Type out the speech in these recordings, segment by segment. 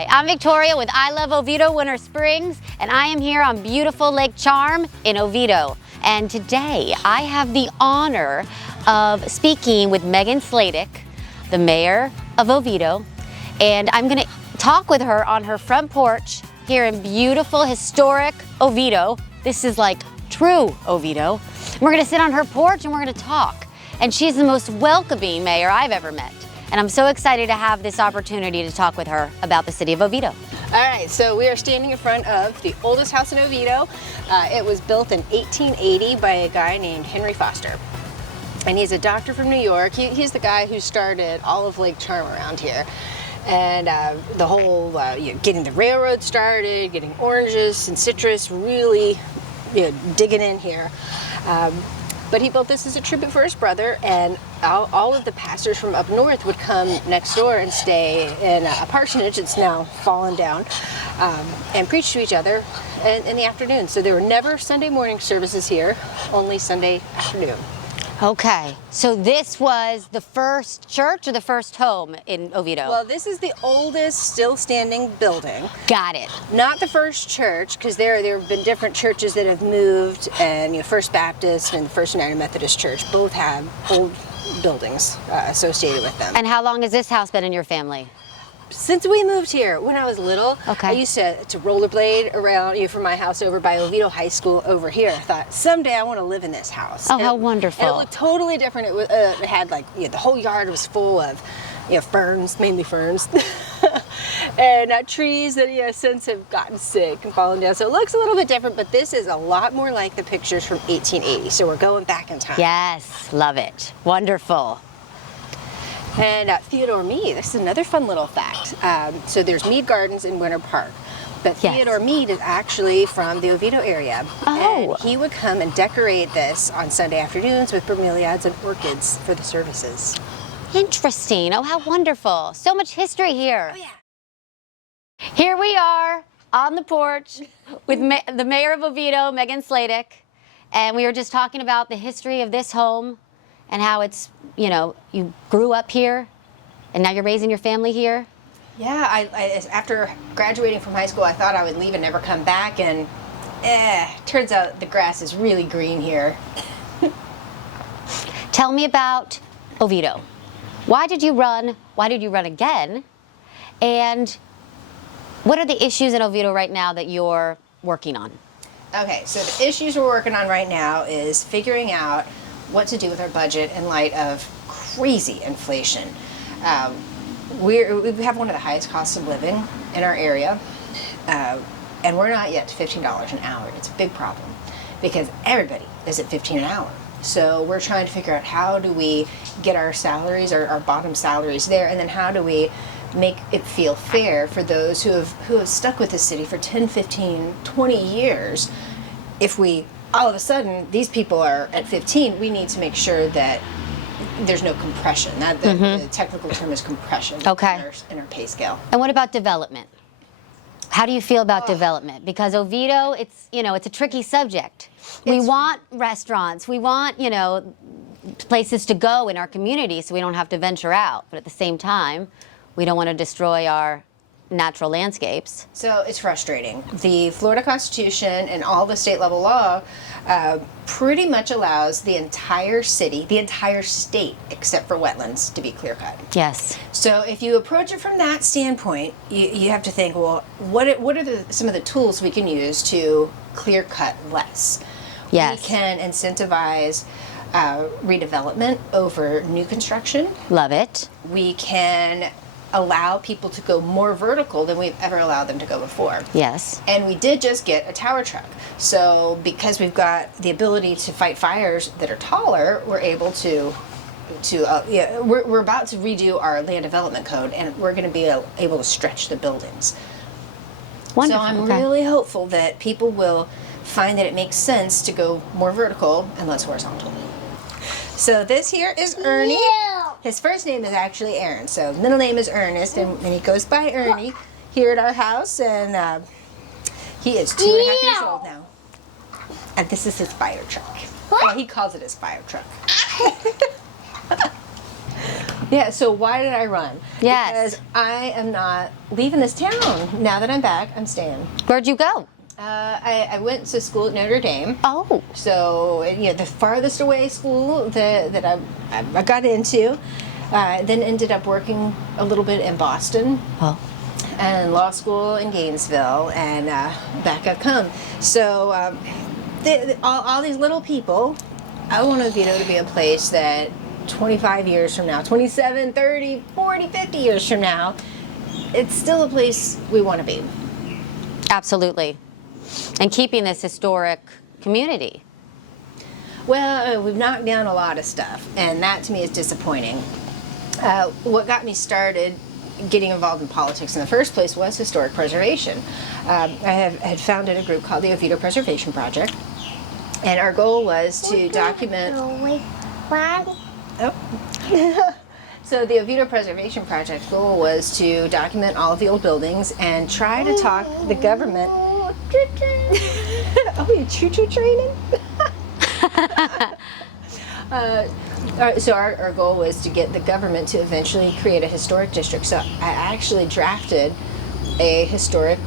Hi, I'm Victoria with I Love Oviedo Winter Springs, and I am here on beautiful Lake Charm in Oviedo. And today I have the honor of speaking with Megan Sladek, the mayor of Oviedo, and I'm gonna talk with her on her front porch here in beautiful, historic Oviedo. This is like true Oviedo. We're gonna sit on her porch and we're gonna talk. And she's the most welcoming mayor I've ever met. And I'm so excited to have this opportunity to talk with her about the city of Oviedo. All right, so we are standing in front of the oldest house in Oviedo. It was built in 1880 by a guy named Henry Foster. And he's a doctor from New York. He's the guy who started all of Lake Charm around here. And the whole, getting the railroad started, getting oranges and citrus, really digging in here. But he built this as a tribute for his brother, and all of the pastors from up north would come next door and stay in a parsonage that's now fallen down, and preach to each other in the afternoon. So there were never Sunday morning services here, only Sunday afternoon. Okay, so this was the first church or the first home in Oviedo? Well, this is the oldest still standing building. Got it. Not the first church, because there have been different churches that have moved, and First Baptist and the First United Methodist Church both have old buildings associated with them. And how long has this house been in your family? Since we moved here, when I was little, okay. I used to rollerblade around from my house over by Oviedo High School over here. I thought, someday I want to live in this house. Oh, how wonderful. And it looked totally different. It had the whole yard was full of ferns, mainly ferns, and trees that since have gotten sick and fallen down. So it looks a little bit different, but this is a lot more like the pictures from 1880. So we're going back in time. Yes, love it. Wonderful. And Theodore Mead, this is another fun little fact. So there's Mead Gardens in Winter Park, but yes. Theodore Mead is actually from the Oviedo area. Oh. And he would come and decorate this on Sunday afternoons with bromeliads and orchids for the services. Interesting. Oh, how wonderful. So much history here. Oh, yeah. Here we are on the porch with the mayor of Oviedo, Megan Sladek, and we were just talking about the history of this home and how it's, you grew up here and now you're raising your family here. Yeah, I after graduating from high school, I thought I would leave and never come back, and turns out the grass is really green here. Tell me about Oviedo. Why did you run? Why did you run again? And what are the issues in Oviedo right now that you're working on? Okay, so the issues we're working on right now is figuring out what to do with our budget in light of crazy inflation. We have one of the highest costs of living in our area, and we're not yet to $15 an hour. It's a big problem because everybody is at $15 an hour. So we're trying to figure out how do we get our salaries, our bottom salaries there, and then how do we make it feel fair for those who have stuck with the city for 10, 15, 20 years. If we all of a sudden, these people are at 15, we need to make sure that there's no compression. The technical term is compression okay. in our pay scale. And what about development? How do you feel about development? Because Oviedo, it's a tricky subject. We want restaurants, we want, places to go in our community so we don't have to venture out. But at the same time, we don't want to destroy our natural landscapes. So it's frustrating. The Florida Constitution and all the state level law pretty much allows the entire city, the entire state, except for wetlands, to be clear cut. Yes. So if you approach it from that standpoint, you have to think, well, what are some of the tools we can use to clear cut less? Yes. We can incentivize redevelopment over new construction. Love it. We can allow people to go more vertical than we've ever allowed them to go before. Yes. And we did just get a tower truck. So because we've got the ability to fight fires that are taller, we're able to we're about to redo our land development code, and we're going to be able to stretch the buildings. Wonderful. So I'm really hopeful that people will find that it makes sense to go more vertical and less horizontal. So this here is Ernie. Yeah. His first name is actually Aaron, so middle name is Ernest, and he goes by Ernie here at our house, and he is 2.5 years old now. And this is his fire truck. Well, he calls it his fire truck. Yeah, so why did I run? Yes. Because I am not leaving this town. Now that I'm back, I'm staying. Where'd you go? I went to school at Notre Dame. Oh. So, the farthest away school that I got into. Then ended up working a little bit in Boston. Oh. And law school in Gainesville, and back I've come. So all these little people, I want Oviedo to be a place that 25 years from now, 27, 30, 40, 50 years from now, it's still a place we want to be. Absolutely. And keeping this historic community. Well, we've knocked down a lot of stuff, and that to me is disappointing. What got me started getting involved in politics in the first place was historic preservation. I had founded a group called the Oviedo Preservation Project, and our goal was to document. So the Oviedo Preservation Project goal was to document all of the old buildings and try to talk the government. Oh, you choo-choo training? So our goal was to get the government to eventually create a historic district. So I actually drafted a historic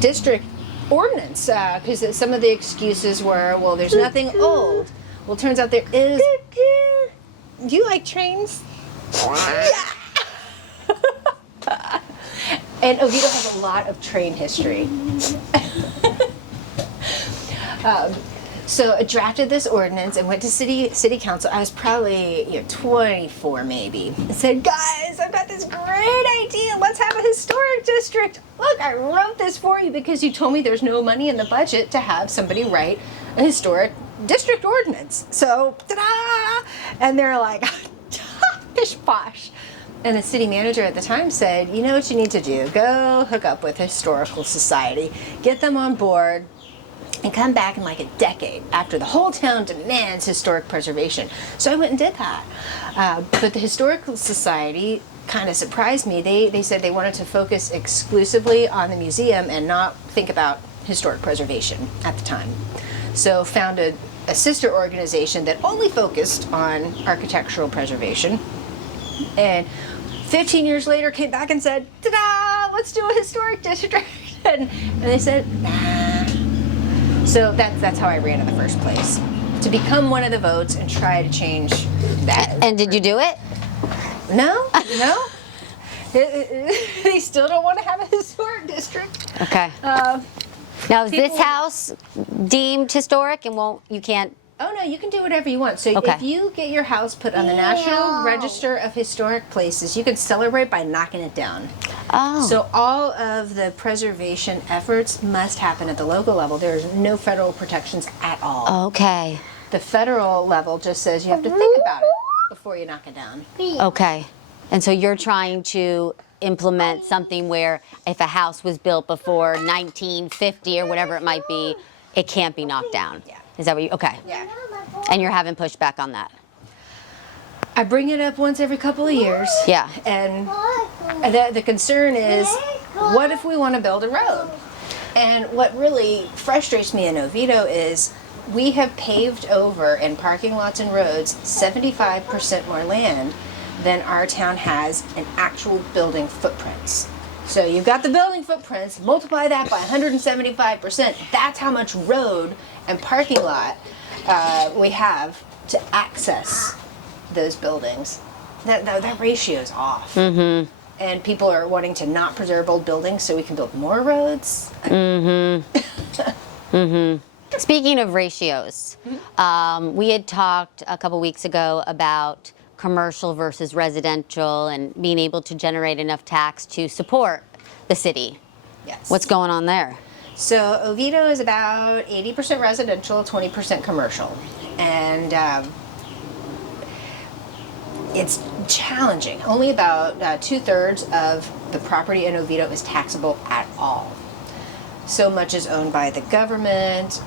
district ordinance because some of the excuses were, well, there's nothing old. Well, it turns out there is. Do you like trains? Yeah. And Oviedo has a lot of train history. So I drafted this ordinance and went to city council. I was probably 24 maybe. And said, guys, I've got this great idea. Let's have a historic district. Look, I wrote this for you because you told me there's no money in the budget to have somebody write a historic district ordinance. So, ta-da! And they're like, pish posh. And the city manager at the time said, you know what you need to do? Go hook up with Historical Society, get them on board, and come back in like a decade after the whole town demands historic preservation. So I went and did that. But the Historical Society kind of surprised me. They said they wanted to focus exclusively on the museum and not think about historic preservation at the time. So founded a sister organization that only focused on architectural preservation. And 15 years later came back and said, ta-da, let's do a historic district. And they said, nah. So that's how I ran in the first place, to become one of the votes and try to change that. And did you do it? No. They still don't want to have a historic district. Okay. Now, is this house deemed historic and you can't? Oh no, you can do whatever you want. So Okay. if you get your house put on the National Register of Historic Places, you can celebrate by knocking it down. Oh. So all of the preservation efforts must happen at the local level. There's no federal protections at all. Okay. The federal level just says you have to think about it before you knock it down. Okay. And so you're trying to implement something where if a house was built before 1950 or whatever it might be, it can't be knocked down. Yeah. Is that what you, okay. Yeah. And you're having pushback on that? I bring it up once every couple of years. Yeah. And the concern is, what if we want to build a road? And what really frustrates me in Oviedo is we have paved over in parking lots and roads 75% more land than our town has in actual building footprints. So you've got the building footprints, multiply that by 175%. That's how much road and parking lot we have to access those buildings. That ratio is off. Mm-hmm. And people are wanting to not preserve old buildings so we can build more roads. Mm-hmm. Mm-hmm. Speaking of ratios, we had talked a couple weeks ago about commercial versus residential and being able to generate enough tax to support the city. Yes. What's going on there? So Oviedo is about 80% residential, 20% commercial. And it's challenging. Only about 2/3 of the property in Oviedo is taxable at all. So much is owned by the government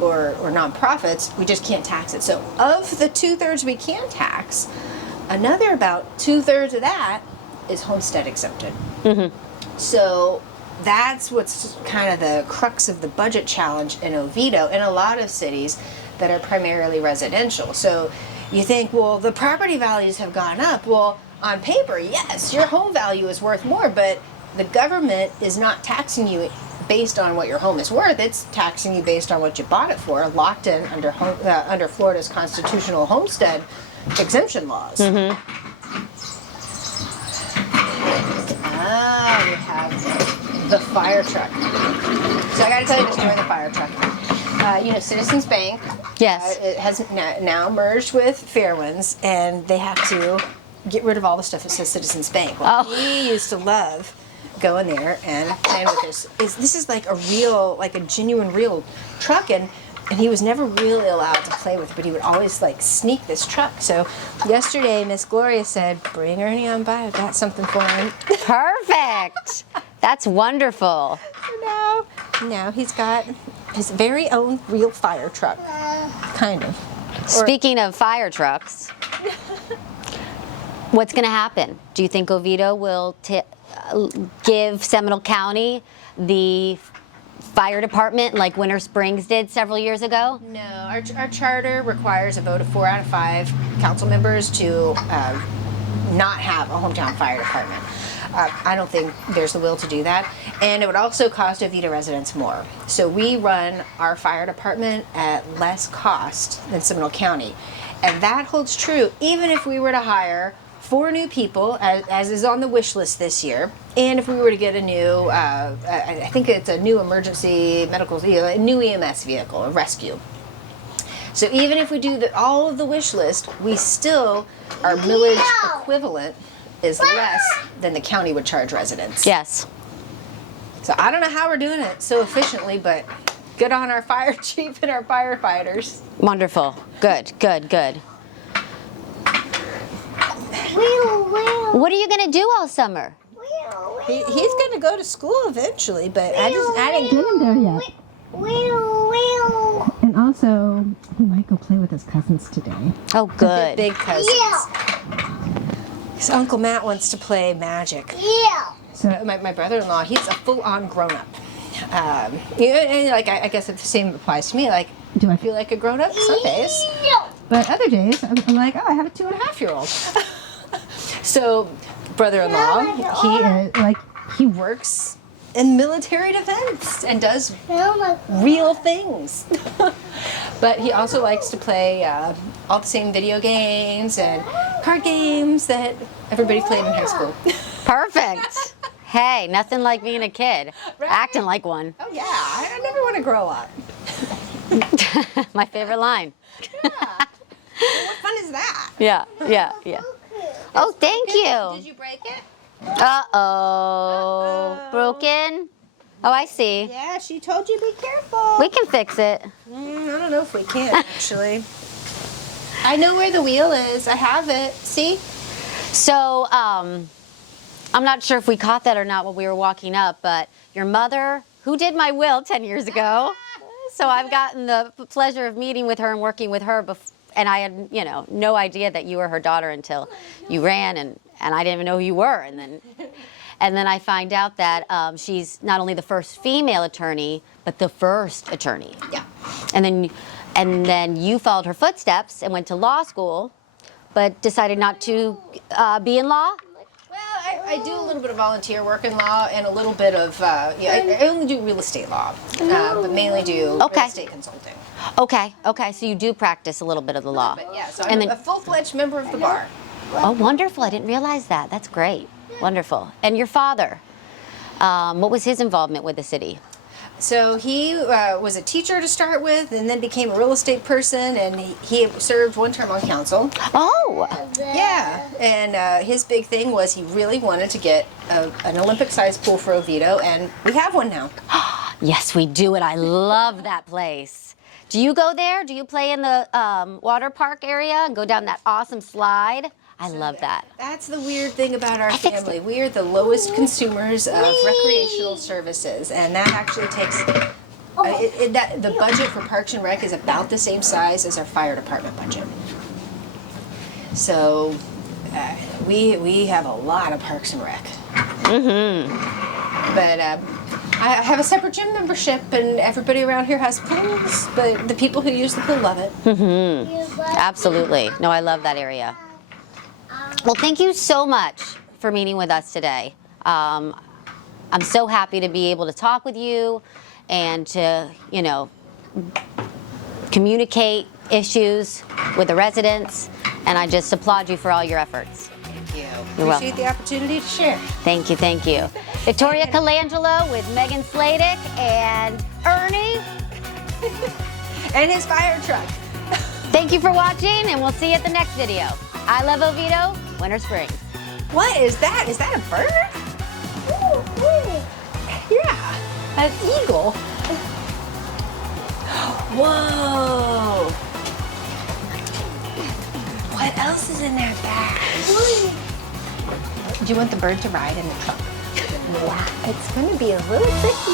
or nonprofits. We just can't tax it. So of the 2/3 we can tax, another about 2/3 of that is homestead exempted. Mm-hmm. So that's what's kind of the crux of the budget challenge in Oviedo and a lot of cities that are primarily residential. So you think, well, the property values have gone up. Well, on paper, yes, your home value is worth more, but the government is not taxing you based on what your home is worth. It's taxing you based on what you bought it for, locked in under Florida's constitutional homestead exemption laws. Mm-hmm. We have the fire truck. So I got to tell you the story of the fire truck. Citizens Bank. Yes. It has now merged with Fairwinds, and they have to get rid of all the stuff that says Citizens Bank. Well, we used to love going there and playing with this. This is like a genuine real truck, and he was never really allowed to play with it, but he would always like sneak this truck. So yesterday, Miss Gloria said, "Bring Ernie on by. I've got something for him." Perfect. That's wonderful. So now he's got his very own real fire truck, kind of. Speaking of fire trucks, what's going to happen? Do you think Oviedo will give Seminole County the fire department like Winter Springs did several years ago? No, our charter requires a vote of 4 out of 5 council members to not have a hometown fire department. I don't think there's the will to do that, and it would also cost Oviedo residents more. So we run our fire department at less cost than Seminole County, and that holds true even if we were to hire 4 new people, as is on the wish list this year, and if we were to get a new, I think it's a new emergency medical, a new EMS vehicle, a rescue. So even if we do all of the wish list, we still, our millage equivalent is less than the county would charge residents. Yes. So I don't know how we're doing it so efficiently, but good on our fire chief and our firefighters. Wonderful. Good, good, good. What are you going to do all summer? He's going to go to school eventually, but I didn't get him there yet. And also, he might go play with his cousins today. Oh, good. Big cousins. His Uncle Matt wants to play magic. So my brother-in-law, he's a full-on grown-up. And I guess the same applies to me. Like, do I feel like a grown-up? Some days. But other days, I'm like, oh, I have a 2.5-year-old. So, brother-in-law, he works in military defense and does real things. But he also likes to play all the same video games and card games that everybody played in high school. Perfect. Hey, nothing like being a kid. Right? Acting like one. Oh, yeah. I never want to grow up. My favorite line. Yeah. What fun is that? Yeah. Oh, thank you. Did you break it? Uh-oh. Broken? Oh, I see. Yeah, she told you be careful. We can fix it. I don't know if we can, actually. I know where the wheel is. I have it. See? So, I'm not sure if we caught that or not when we were walking up, but your mother, who did my will 10 years ago, so I've gotten the pleasure of meeting with her and working with her, and I had, no idea that you were her daughter until you ran, and I didn't even know who you were, and then I find out that she's not only the first female attorney, but the first attorney. Yeah. And then you followed her footsteps and went to law school, but decided not to be in law? Well, I do a little bit of volunteer work in law and a little bit of, I only do real estate law, but mainly do real estate consulting. Okay, so you do practice a little bit of the law. But yeah, so I'm a full-fledged member of the bar. Oh, wonderful. I didn't realize that. That's great. Wonderful. And your father, what was his involvement with the city? So he was a teacher to start with, and then became a real estate person, and he served one term on council. Oh! Yeah, and his big thing was he really wanted to get an Olympic-sized pool for Oviedo, and we have one now. Yes, we do, and I love that place. Do you go there? Do you play in the water park area and go down that awesome slide? I love that. That's the weird thing about our family. We are the lowest consumers of recreational services, and that actually takes. The budget for Parks and Rec is about the same size as our fire department budget. So we have a lot of Parks and Rec. Mm-hmm. But I have a separate gym membership, and everybody around here has pools, but the people who use the pool love it. Absolutely. No, I love that area. Well, thank you so much for meeting with us today. I'm so happy to be able to talk with you and to, communicate issues with the residents, and I just applaud you for all your efforts. Thank you. You're Appreciate welcome. the opportunity to share. Thank you, thank you. Victoria Colangelo with Megan Sladek and Ernie. And his fire truck. Thank you for watching, and we'll see you at the next video. I love Oviedo, Winter Springs. What is that? Is that a bird? Yeah, an eagle. Whoa. What else is in that bag? Do you want the bird to ride in the truck? Yeah, it's gonna be a little tricky.